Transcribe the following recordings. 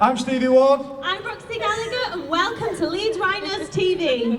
I'm Stevie Ward. I'm Roxie Gallagher and welcome to Leeds Rhinos TV.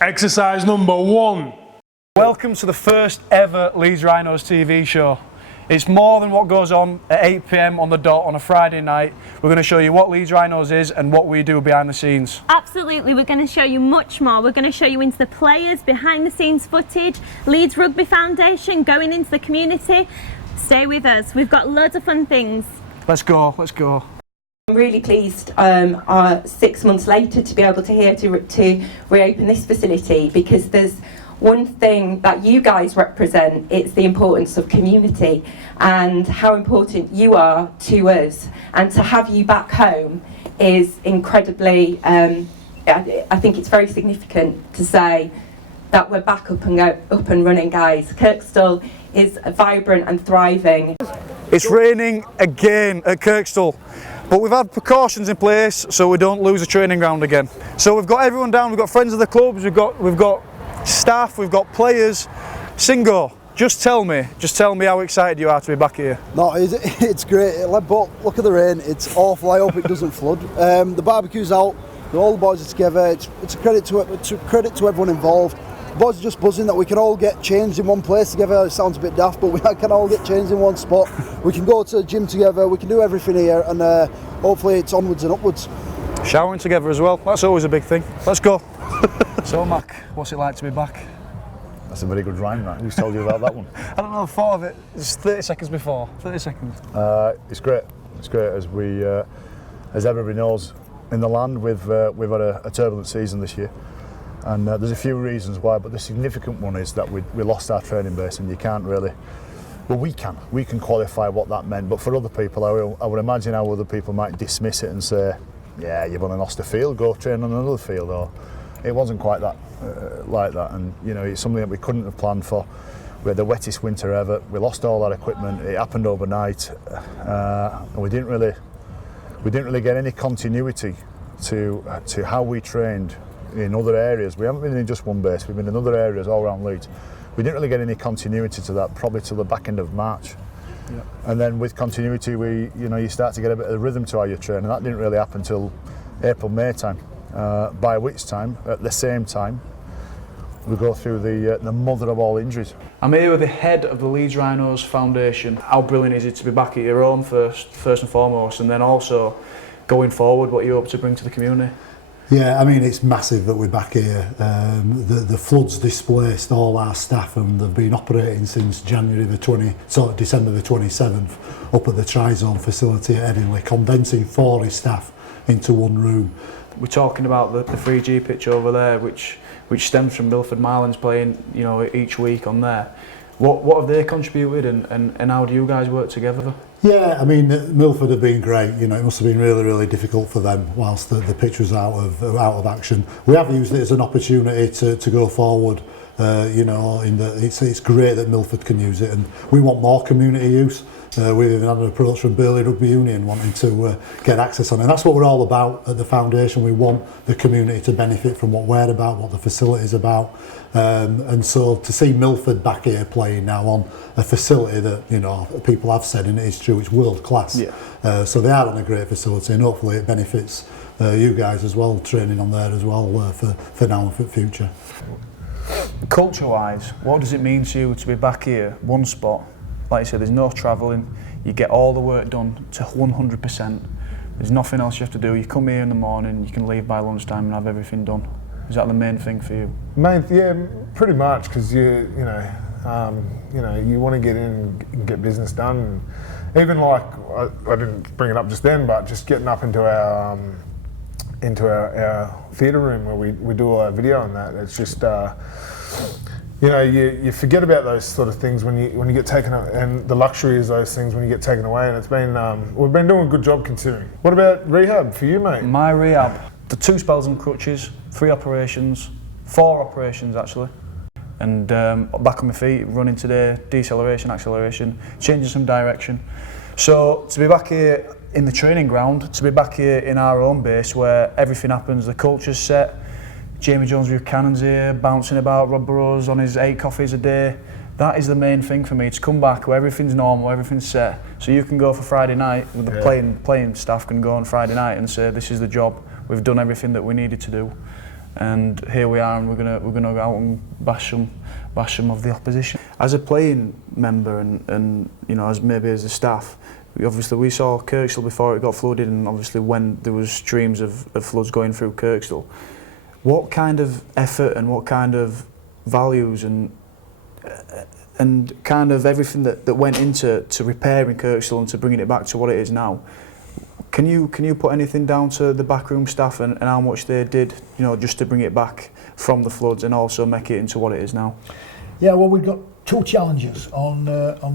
Exercise number 1. Welcome to the first ever Leeds Rhinos TV show. It's more than what goes on at 8 PM on the dot on a Friday night. We're going to show you what Leeds Rhinos is and what we do behind the scenes. Absolutely, we're going to show you much more. We're going to show you into the players, behind the scenes footage, Leeds Rugby Foundation, going into the community. Stay with us, we've got loads of fun things. Let's go, let's go. I'm really pleased 6 months later to be able to here to reopen this facility, because there's one thing that you guys represent. It's the importance of community and how important you are to us, and to have you back home is incredibly I think it's very significant to say that we're back up and running, guys. Kirkstall is vibrant and thriving. It's raining again at Kirkstall, but we've had precautions in place so we don't lose a training ground again. So we've got everyone down, we've got friends of the clubs, we've got staff, we've got players. Singo, just tell me how excited you are to be back here. No, it's great, but look at the rain, it's awful. I hope it doesn't flood. The barbecue's out, all the boys are together. It's a credit to everyone involved. The boys are just buzzing that we can all get changed in one place together. It sounds a bit daft, but we can all get changed in one spot. We can go to the gym together, we can do everything here, and hopefully it's onwards and upwards. Showering together as well, that's always a big thing. Let's go. So Mac, what's it like to be back? That's a very good rhyme, right? Who's told you about that one? I don't know, I thought of it. It's 30 seconds before. 30 seconds. It's great. It's great, as we, as everybody knows, in the land we've had a turbulent season this year, and there's a few reasons why. But the significant one is that we lost our training base, and you can't really. Well, we can qualify what that meant, but for other people, I would imagine how other people might dismiss it and say, "Yeah, you've only lost a field. Go train on another field." Or it wasn't quite that like that, and you know, it's something that we couldn't have planned for. We had the wettest winter ever. We lost all our equipment. It happened overnight, and we didn't really get any continuity to how we trained in other areas. We haven't been in just one base. We've been in other areas all around Leeds. We didn't really get any continuity to that probably till the back end of March. Yeah. And then with continuity, you start to get a bit of a rhythm to how you train, and that didn't really happen till April, May time. By which time, at the same time, we go through the mother of all injuries. I'm here with the head of the Leeds Rhinos Foundation. How brilliant is it to be back at your home first and foremost, and then also going forward, what you hope to bring to the community? Yeah, I mean, it's massive that we're back here. The floods displaced all our staff, and they've been operating since December the 27th up at the Tri-Zone facility at Headingley, condensing 40 staff into one room. We're talking about the 3G pitch over there, which stems from Milford Marlins playing, each week on there. What have they contributed, and how do you guys work together? Yeah, I mean, Milford have been great. It must have been really, really difficult for them whilst the pitch was out of action. We have used it as an opportunity to go forward. It's great that Milford can use it, and we want more community use. We've even had an approach from Burley Rugby Union wanting to get access on it. And that's what we're all about at the foundation. We want the community to benefit from what we're about, what the facility is about. And so to see Milford back here playing now on a facility that, people have said, and it is true, it's world class. Yeah. So they are on a great facility, and hopefully it benefits you guys as well, training on there as well for now and for the future. Culture-wise, what does it mean to you to be back here, one spot? Like I said, there's no travelling, you get all the work done to 100%. There's nothing else you have to do. You come here in the morning, you can leave by lunchtime and have everything done. Is that the main thing for you? Yeah, pretty much, because you want to get in and get business done. And even like I didn't bring it up just then, but just getting up into our theatre room where we do all our video and that. It's just. You forget about those sort of things when you get taken up, and the luxury is those things when you get taken away. And it's been we've been doing a good job considering. What about rehab for you, mate? My rehab, the 2 spells on crutches, 4 operations actually. And back on my feet, running today, deceleration, acceleration, changing some direction. So to be back here in the training ground, to be back here in our own base where everything happens, the culture's set, Jamie Jones with cannons here, bouncing about, Rob Burrows on his 8 coffees a day. That is the main thing for me, to come back where everything's normal, everything's set. So you can go for Friday night, with the playing staff can go on Friday night and say, this is the job, we've done everything that we needed to do. And here we are, and we're gonna go out and bash some of the opposition. As a playing member and you know, as maybe as a staff, we saw Kirkstall before it got flooded, and obviously when there was streams of floods going through Kirkstall. What kind of effort and what kind of values and kind of everything that went into repairing Kirkstall and to bringing it back to what it is now? Can you put anything down to the backroom staff and how much they did, you know, just to bring it back from the floods and also make it into what it is now? Yeah, well, we've got 2 challenges on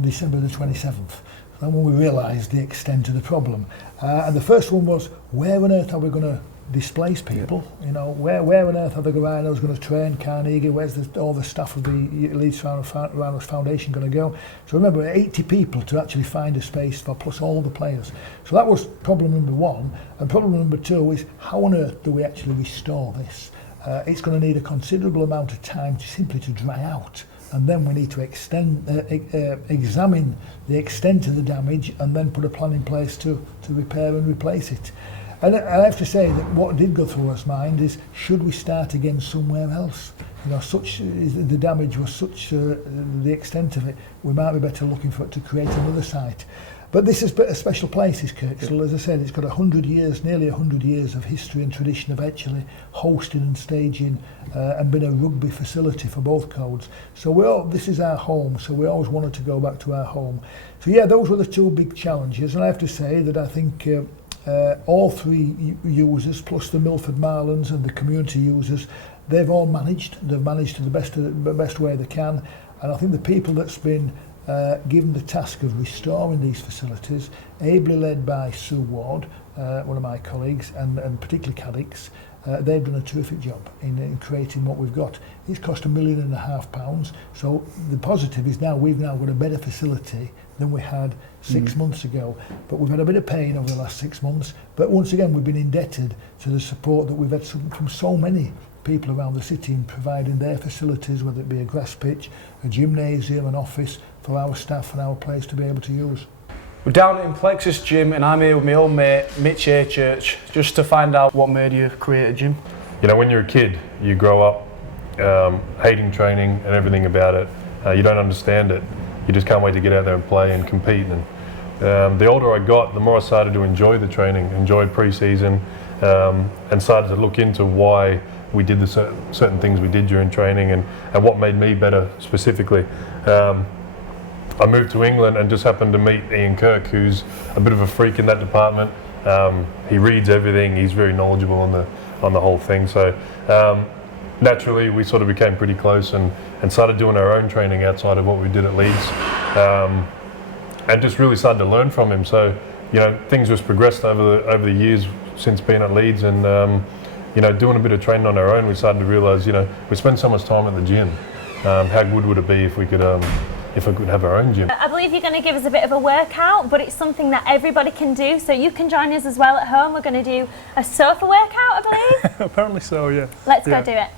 December the 27th. And when we realised the extent of the problem, and the first one was, where on earth are we going to displace people? You know, where on earth are the Rhinos going to train? Carnegie, where's all the staff of the Leeds Rhinos Foundation going to go? So remember, 80 people to actually find a space for, plus all the players. So that was problem number 1. And problem number 2 is, how on earth do we actually restore this? It's going to need a considerable amount of time simply to dry out. And then we need to examine the extent of the damage and then put a plan in place to repair and replace it. And I have to say that what did go through our mind is, should we start again somewhere else? You know, the damage was such, the extent of it, we might be better looking for it to create another site. But this is a special place, is Kirkstall. As I said, it's got 100 years, nearly 100 years of history and tradition of actually hosting and staging and been a rugby facility for both codes. So this is our home, so we always wanted to go back to our home. So yeah, those were the 2 big challenges, and I have to say that I think all 3 users, plus the Milford Marlins and the community users, they've all managed. They've managed to the best way they can, and I think the people that's been given the task of restoring these facilities, ably led by Sue Ward, one of my colleagues, and particularly Cadix, they've done a terrific job in creating what we've got. It's cost £1.5 million, so the positive is we've now got a better facility than we had 6 months ago. But we've had a bit of pain over the last 6 months, but once again we've been indebted to the support that we've had from so many people around the city in providing their facilities, whether it be a grass pitch, a gymnasium, an office, for our staff and our players to be able to use. We're down in Plexus Gym, and I'm here with my old mate Mitch A. Church, just to find out what made you create a gym. You know, when you're a kid, you grow up hating training and everything about it. You don't understand it. You just can't wait to get out there and play and compete. And the older I got, the more I started to enjoy the training, enjoyed pre-season, and started to look into why we did the certain things we did during training and what made me better specifically. I moved to England and just happened to meet Ian Kirk, who's a bit of a freak in that department. He reads everything, he's very knowledgeable on the whole thing. So naturally we sort of became pretty close and started doing our own training outside of what we did at Leeds. And just really started to learn from him. So, you know, things just progressed over the years since being at Leeds, and you know, doing a bit of training on our own, we started to realise, you know, we spend so much time at the gym. How good would it be if we could have our own gym? I believe you're going to give us a bit of a workout, but it's something that everybody can do, so you can join us as well at home. We're going to do a sofa workout, I believe. Apparently so, yeah. Let's go do it.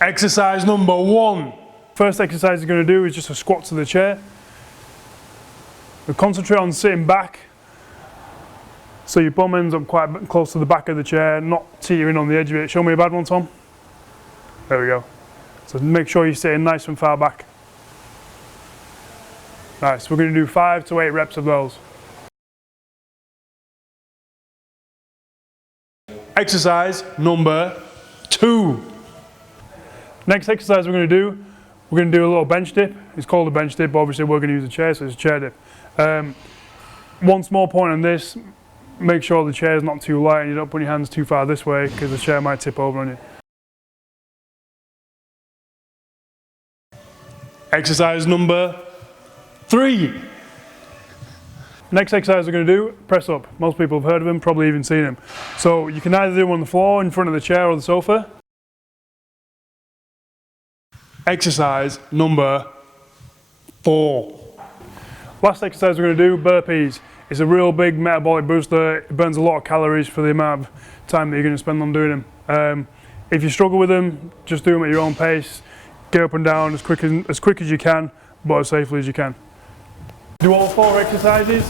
Exercise number 1. First exercise you're going to do is just a squat to the chair. We concentrate on sitting back, so your bum ends up quite close to the back of the chair, not teetering on the edge of it. Show me a bad one, Tom. There we go. So make sure you're sitting nice and far back. Nice. We're going to do 5 to 8 reps of those. Exercise number 2. Next exercise we're going to do a little bench dip. It's called a bench dip, but obviously we're going to use a chair, so it's a chair dip. One small point on this, make sure the chair is not too light and you don't put your hands too far this way, because the chair might tip over on you. Exercise number 3. Next exercise we're going to do, press up. Most people have heard of them, probably even seen them. So you can either do them on the floor, in front of the chair or the sofa. Exercise number 4. Last exercise we're going to do, burpees. It's a real big metabolic booster. It burns a lot of calories for the amount of time that you're going to spend on doing them. If you struggle with them, just do them at your own pace. Get up and down as quick as you can, but as safely as you can. Do all 4 exercises,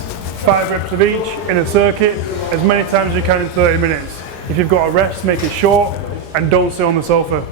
5 reps of each in a circuit, as many times as you can in 30 minutes. If you've got a rest, make it short and don't sit on the sofa.